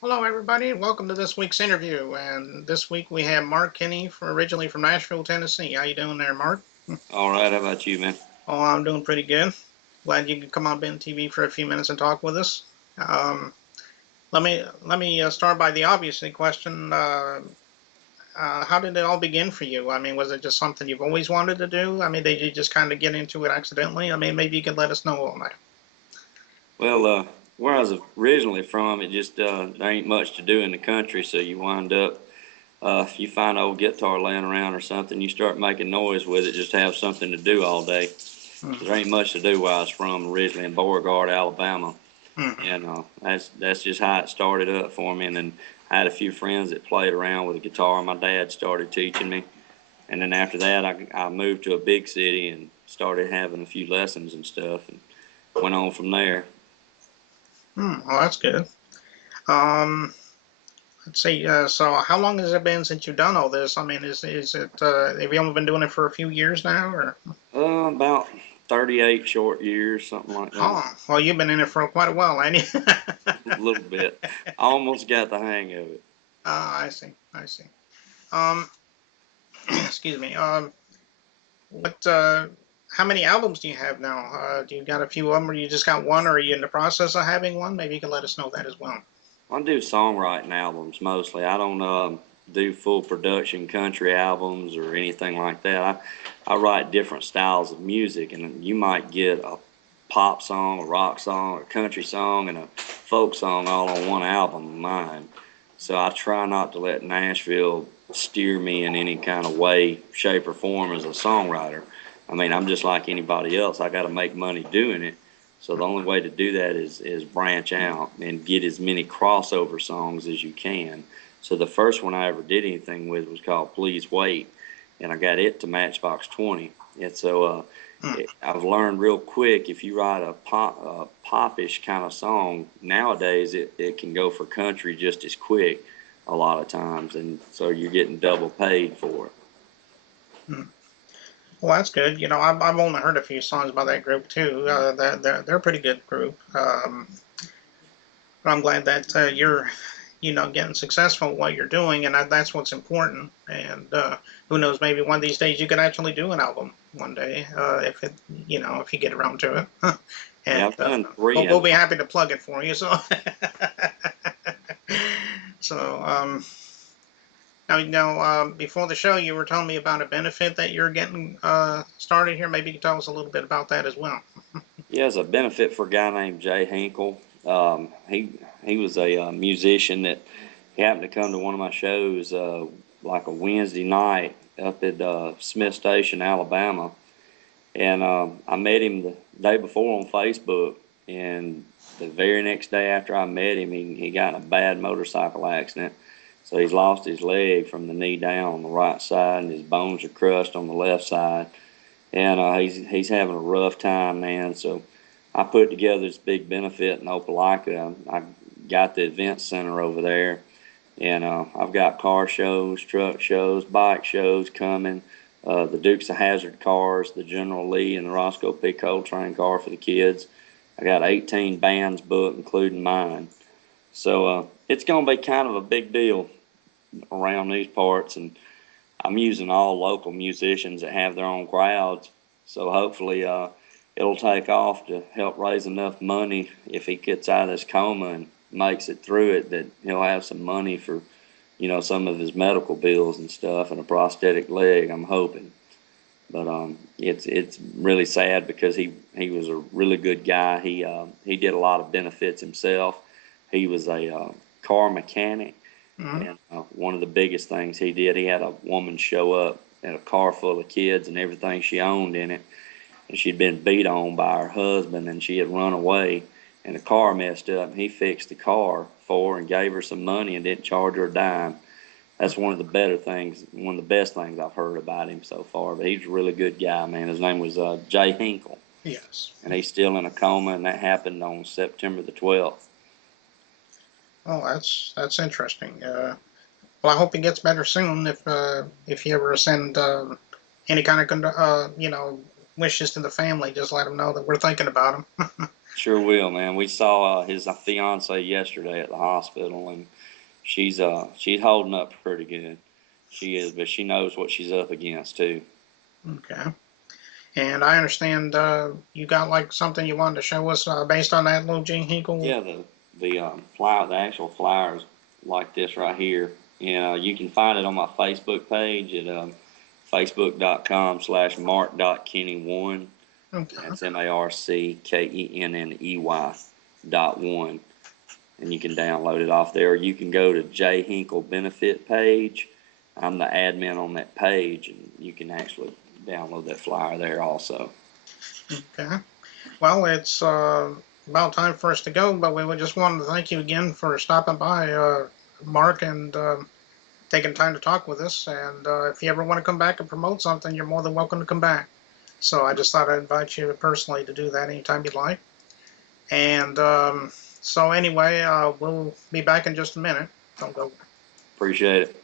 Hello, everybody. Welcome to this week's interview. And this week we have Marc Kenney, originally from Nashville, Tennessee. How you doing there, Mark? All right, how about you, man? Oh, I'm doing pretty good. Glad you could come on Ben TV for a few minutes and talk with us. Um, let me start by the obvious question. How did it all begin for you? I mean, was it just something you've always wanted to do? I mean, did you just kind of get into it accidentally? I mean, maybe you could let us know on that. Well, where I was originally from, it just there ain't much to do in the country, so you wind up if you find an old guitar laying around or something, you start making noise with it, just to have something to do all day. Mm-hmm. There ain't much to do where I was from originally in Beauregard, Alabama, Mm-hmm. and that's just how it started up for me. And then I had a few friends that played around with a guitar. My dad started teaching me, and then after that, I moved to a big city and started having a few lessons and stuff, and went on from there. Well, that's good. Um, Let's see. So, how long has it been since you've done all this? I mean, is it? Have you only been doing it for a few years now, or? About 38 short years, something like that. Oh, well, you've been in it for quite a while, ain't you? A little bit. I almost got the hang of it. I see. I see. Um, excuse me. What? How many albums do you have now? Do you got a few of them, or you just got one, or are you in the process of having one? Maybe you can let us know that as well. I do songwriting albums mostly. I don't do full production country albums or anything like that. I write different styles of music, and you might get a pop song, a rock song, a country song, and a folk song all on one album of mine. So I try not to let Nashville steer me in any kind of way, shape, or form as a songwriter. I mean, I'm just like anybody else. I got to make money doing it. So the only way to do that is branch out and get as many crossover songs as you can. So the first one I ever did anything with was called Please Wait, and I got it to Matchbox 20. And so Hmm. I've learned real quick, if you write a popish kind of song nowadays, it can go for country just as quick a lot of times, and so you're getting double paid for it. Hmm. Well, that's good. I've only heard a few songs by that group too. They're a pretty good group. But I'm glad that you're, getting successful at what you're doing, and that's what's important. And who knows, maybe one of these days you could actually do an album one day, if you get around to it. Yeah, And I've done three, we'll and be happy to plug it for you. So, so now, before the show, you were telling me about a benefit that you're getting started here. Maybe you can tell us a little bit about that as well. yeah, as a benefit for a guy named Jay Hinkle. He was a musician that he happened to come to one of my shows like a Wednesday night up at Smith Station, Alabama, and I met him the day before on Facebook, and the very next day after I met him, he got in a bad motorcycle accident. So he's lost his leg from the knee down on the right side, and his bones are crushed on the left side, and he's having a rough time, man. So I put together this big benefit in Opelika. I got the event center over there, and I've got car shows, truck shows, bike shows coming. The Dukes of Hazzard cars, the General Lee and the Roscoe P. Coltrane car for the kids. I got 18 bands booked, including mine. So it's going to be kind of a big deal around these parts, and I'm using all local musicians that have their own crowds. So hopefully it'll take off to help raise enough money if he gets out of this coma and makes it through it, that he'll have some money for, some of his medical bills and stuff, and a prosthetic leg, I'm hoping. But it's really sad because he was a really good guy. He did a lot of benefits himself. He was a car mechanic, Mm-hmm. and one of the biggest things he did, he had a woman show up in a car full of kids and everything she owned in it, and she'd been beat on by her husband, and she had run away, and the car messed up, and he fixed the car for her and gave her some money and didn't charge her a dime. That's one of the better things, one of the best things I've heard about him so far. But he's a really good guy, man. His name was Jay Hinkle, Yes. and he's still in a coma, and that happened on September the 12th. Oh, that's interesting. Well, I hope he gets better soon. If you ever send any kind of wishes to the family. Just let them know that we're thinking about them. Sure will, man. We saw his fiance yesterday at the hospital, and she's holding up pretty good. She is, but she knows what she's up against too. Okay. And I understand you got like something you wanted to show us based on that little Gene Hinkle. Yeah, the actual flyers like this right here. You can find it on my Facebook page at facebook.com/mark.kenney1. Okay. That's MarkKenney.1, and you can download it off there. Or you can go to J Hinkle Benefit page. I'm the admin on that page, and you can actually download that flyer there also. Okay. Well, it's about time for us to go, but we would just wanted to thank you again for stopping by, Mark, and taking time to talk with us. And if you ever want to come back and promote something, you're more than welcome to come back. So I just thought I'd invite you personally to do that anytime you'd like. And so anyway, we'll be back in just a minute. Don't go. Appreciate it.